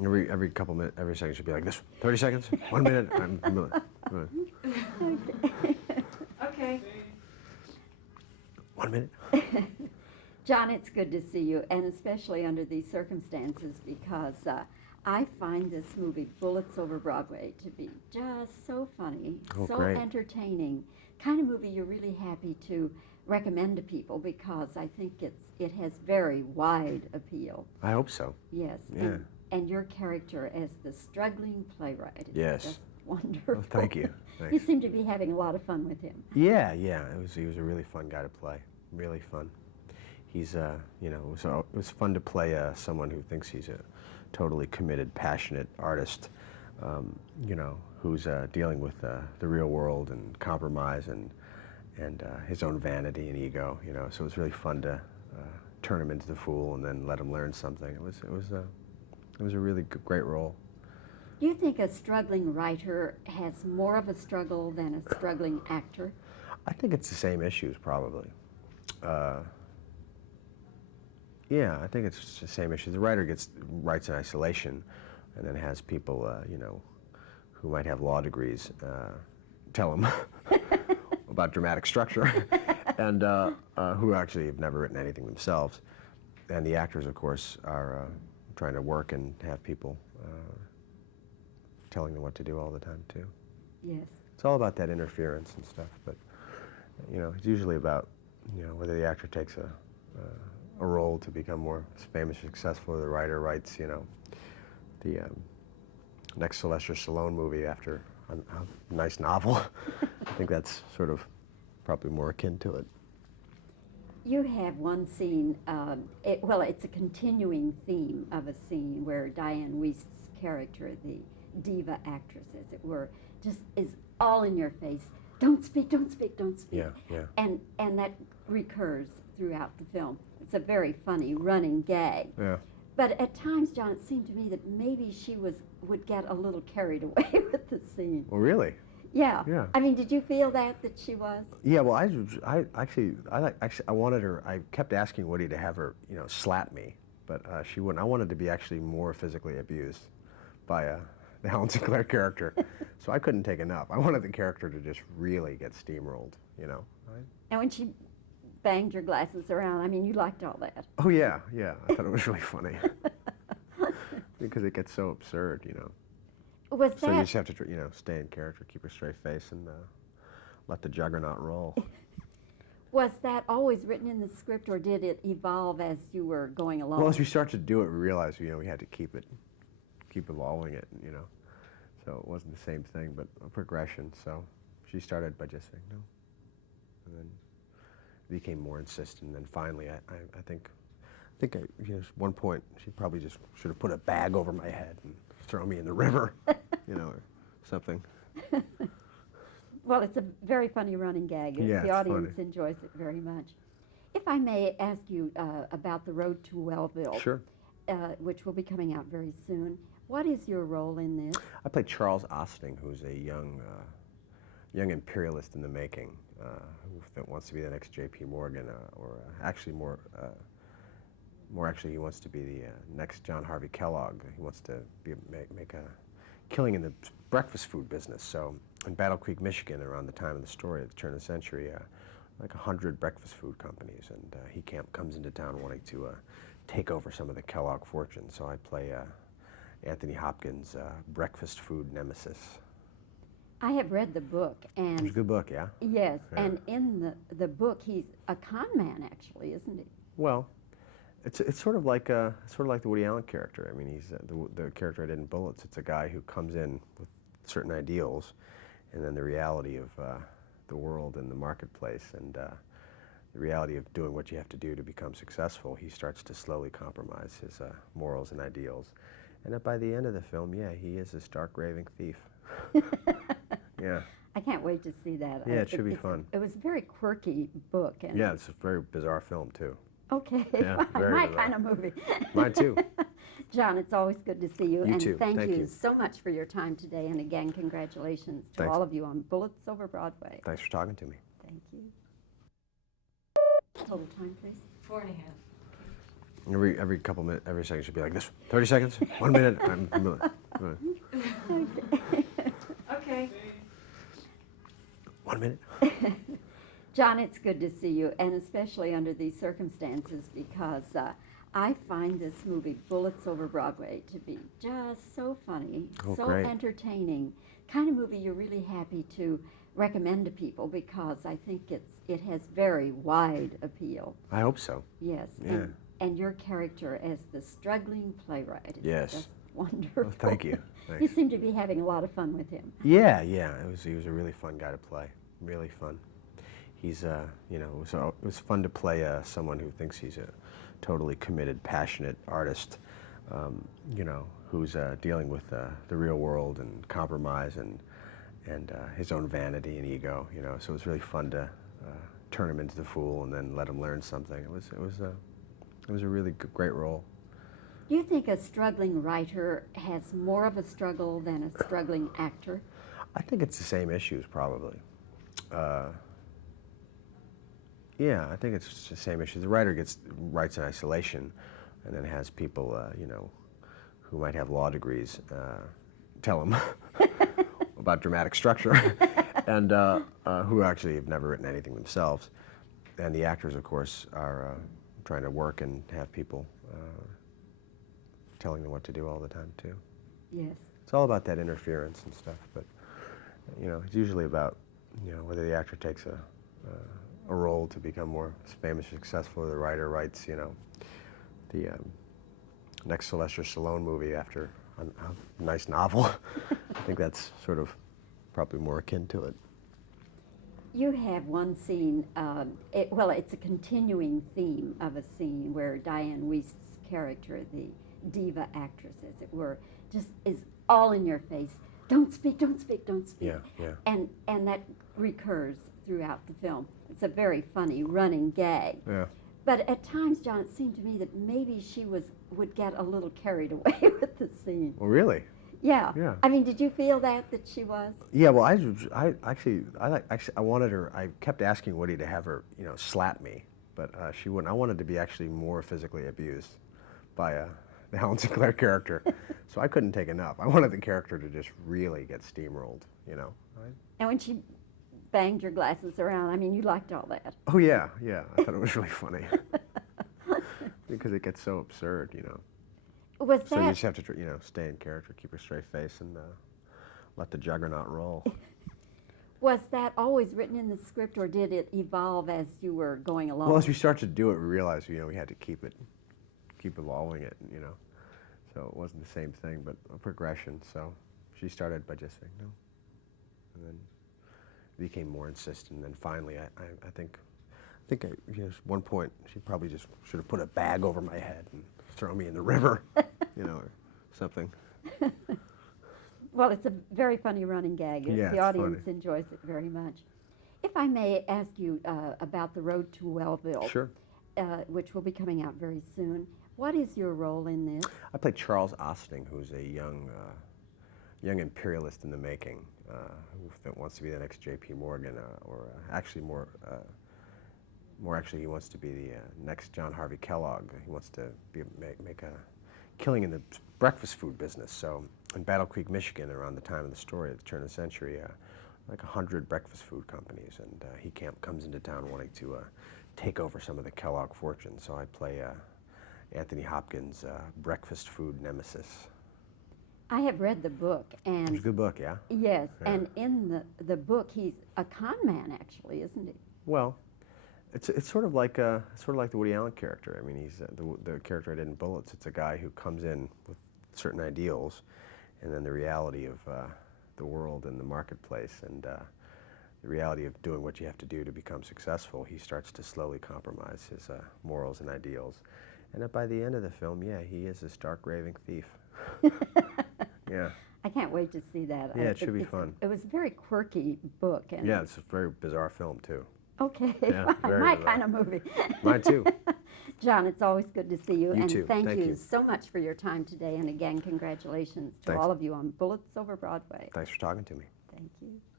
Every couple minutes, every second should be like this. 30 seconds, 1 minute. Okay. 1 minute. John, it's good to see you, and especially under these circumstances, because I find this movie, Bullets Over Broadway, to be just so funny, so great. entertaining, kind of movie you're really happy to recommend to people, because I think it has very wide appeal. I hope so. Yes. Yeah. And your character as the struggling playwright is Yes. just wonderful. Oh, thank you. You Thanks. seem to be having a lot of fun with him. Yeah. He was a really fun guy to play. Really fun. He's, it was fun to play someone who thinks he's a totally committed, passionate artist, who's dealing with the real world and compromise and his own vanity and ego. So it was really fun to turn him into the fool and then let him learn something. It was a really great role. Do you think a struggling writer has more of a struggle than a struggling actor? I think it's the same issues, probably. Yeah, I think it's the same issues. The writer writes in isolation, and then has people, who might have law degrees, tell him about dramatic structure, and who actually have never written anything themselves. And the actors, of course, are trying to work and have people telling them what to do all the time, too. Yes. It's all about that interference and stuff, but, it's usually about, whether the actor takes a role to become more famous or successful, or the writer writes, the next Sylvester Stallone movie after a nice novel. I think that's sort of probably more akin to it. You have one scene, it's a continuing theme of a scene where Diane Wiest's character, the diva actress, as it were, just is all in your face. Don't speak, don't speak, don't speak. Yeah. And that recurs throughout the film. It's a very funny running gag. Yeah. But at times, John, it seemed to me that maybe she would get a little carried away with the scene. Well, really? Yeah. Yeah. I mean, did you feel that she was? Yeah. Well, I wanted her. I kept asking Woody to have her, slap me, but she wouldn't. I wanted to be actually more physically abused by the Helen Sinclair character, so I couldn't take enough. I wanted the character to just really get steamrolled, And when she banged your glasses around, I mean, you liked all that. Oh yeah. I thought it was really funny because it gets so absurd, Was So you that just have to, stay in character, keep a straight face, and let the juggernaut roll. was that always written in the script, or did it evolve as you were going along? Well, as we start to do it, we realized, we had to keep evolving it, So it wasn't the same thing, but a progression. So she started by just saying no, and then became more insistent. And then finally, I think at one point she probably just should have put a bag over my head and thrown me in the river, or something. Well, it's a very funny running gag. Yeah, the it's audience funny. enjoys it very much. If I may ask you about The Road to Wellville, Sure. Which will be coming out very soon. What is your role in this? I play Charles Osting, who's a young imperialist in the making, who wants to be the next J.P. Morgan, or actually more actually, he wants to be the next John Harvey Kellogg. He wants to make a killing in the breakfast food business. So in Battle Creek, Michigan, around the time of the story, at the turn of the century, like 100 breakfast food companies, and he comes into town wanting to take over some of the Kellogg fortune. So I play Anthony Hopkins' breakfast food nemesis. I have read the book, and It's a good book, yeah? yes, Yeah. and in the book, he's a con man, actually, isn't he? Well, it's sort of like the Woody Allen character. I mean, he's the character I did in Bullets. It's a guy who comes in with certain ideals, and then the reality of the world and the marketplace, and the reality of doing what you have to do to become successful. He starts to slowly compromise his morals and ideals, and that by the end of the film, yeah, he is a stark raving thief. Yeah. I can't wait to see that. Yeah, it should be fun. It was a very quirky book. And Yeah, it's a very bizarre film too. okay, Yeah, very my bizarre. kind of movie. Mine too. John, it's always good to see you. You and too. thank Thank you you. so much for your time today. And again, congratulations to Thanks. all of you on Bullets Over Broadway. Thanks for talking to me. Thank you. Total time, please. 4.5. Every couple minutes, every second should be like this. 30 seconds, 1 minute. Okay. 1 minute. John, it's good to see you, and especially under these circumstances, because I find this movie, Bullets Over Broadway, to be just so funny, Oh, so great. entertaining, kind of movie you're really happy to recommend to people, because I think it has very wide appeal. I hope so. Yes, Yeah. and your character as the struggling playwright is Yes. just wonderful. Well, thank you. You Thanks. seem to be having a lot of fun with him. Yeah. He was a really fun guy to play. Really fun. He's, it was fun to play someone who thinks he's a totally committed, passionate artist, who's dealing with the real world and compromise and his own vanity and ego. So it was really fun to turn him into the fool and then let him learn something. It was a really great role. Do you think a struggling writer has more of a struggle than a struggling actor? I think it's the same issues, probably. Yeah, I think it's the same issues. The writer writes in isolation, and then has people, who might have law degrees, tell him about dramatic structure, and who actually have never written anything themselves. And the actors, of course, are trying to work and have people telling them what to do all the time, too. Yes. It's all about that interference and stuff, but it's usually about whether the actor takes a role to become more famous or successful, or the writer writes the next Sylvester Stallone movie after a nice novel. I think that's sort of probably more akin to it. You have one scene, it's a continuing theme of a scene where Diane Wiest's character, the diva actress, as it were, just is all in your face. Don't speak, don't speak, don't speak. Yeah. And that recurs throughout the film. It's a very funny running gag. Yeah. But at times, John, it seemed to me that maybe she would get a little carried away with the scene. Well, really? Yeah. Yeah. I mean, did you feel that she was? Yeah. Well, I wanted her. I kept asking Woody to have her, slap me, but she wouldn't. I wanted to be actually more physically abused by the Helen Sinclair character, so I couldn't take enough. I wanted the character to just really get steamrolled, And when she banged your glasses around, I mean, you liked all that. Oh yeah. I thought it was really funny because it gets so absurd, Was So you that just have to, stay in character, keep a straight face, and let the juggernaut roll. was that always written in the script, or did it evolve as you were going along? Well, as we start to do it, we realized, we had to keep evolving it, So it wasn't the same thing, but a progression. So she started by just saying no, and then became more insistent. And then finally, I think at one point she probably just should have put a bag over my head and throw me in the river, or something. Well, it's a very funny running gag. Yeah, The it's audience funny. enjoys it very much. If I may ask you about The Road to Wellville, Sure. Which will be coming out very soon. What is your role in this? I play Charles Osting, who's a young imperialist in the making, that wants to be the next J.P. Morgan, or actually more actually, he wants to be the next John Harvey Kellogg. He wants to make a killing in the breakfast food business. So in Battle Creek, Michigan, around the time of the story, at the turn of the century, like 100 breakfast food companies, and he comes into town wanting to take over some of the Kellogg fortune. So I play Anthony Hopkins' breakfast food nemesis. I have read the book, and It's a good book, yeah? yes, Yeah. and in the book, he's a con man, actually, isn't he? Well, it's sort of like the Woody Allen character. I mean, he's the character I did in Bullets. It's a guy who comes in with certain ideals, and then the reality of the world and the marketplace, and the reality of doing what you have to do to become successful. He starts to slowly compromise his morals and ideals, and by the end of the film, yeah, he is a stark raving thief. Yeah. I can't wait to see that. Yeah, it should be fun. It was a very quirky book. And Yeah, it's a very bizarre film too. okay, Yeah, very my bizarre. kind of movie. Mine too. John, it's always good to see you. You and too. thank Thank you you. so much for your time today. And again, congratulations to Thanks. all of you on Bullets Over Broadway. Thanks for talking to me. Thank you.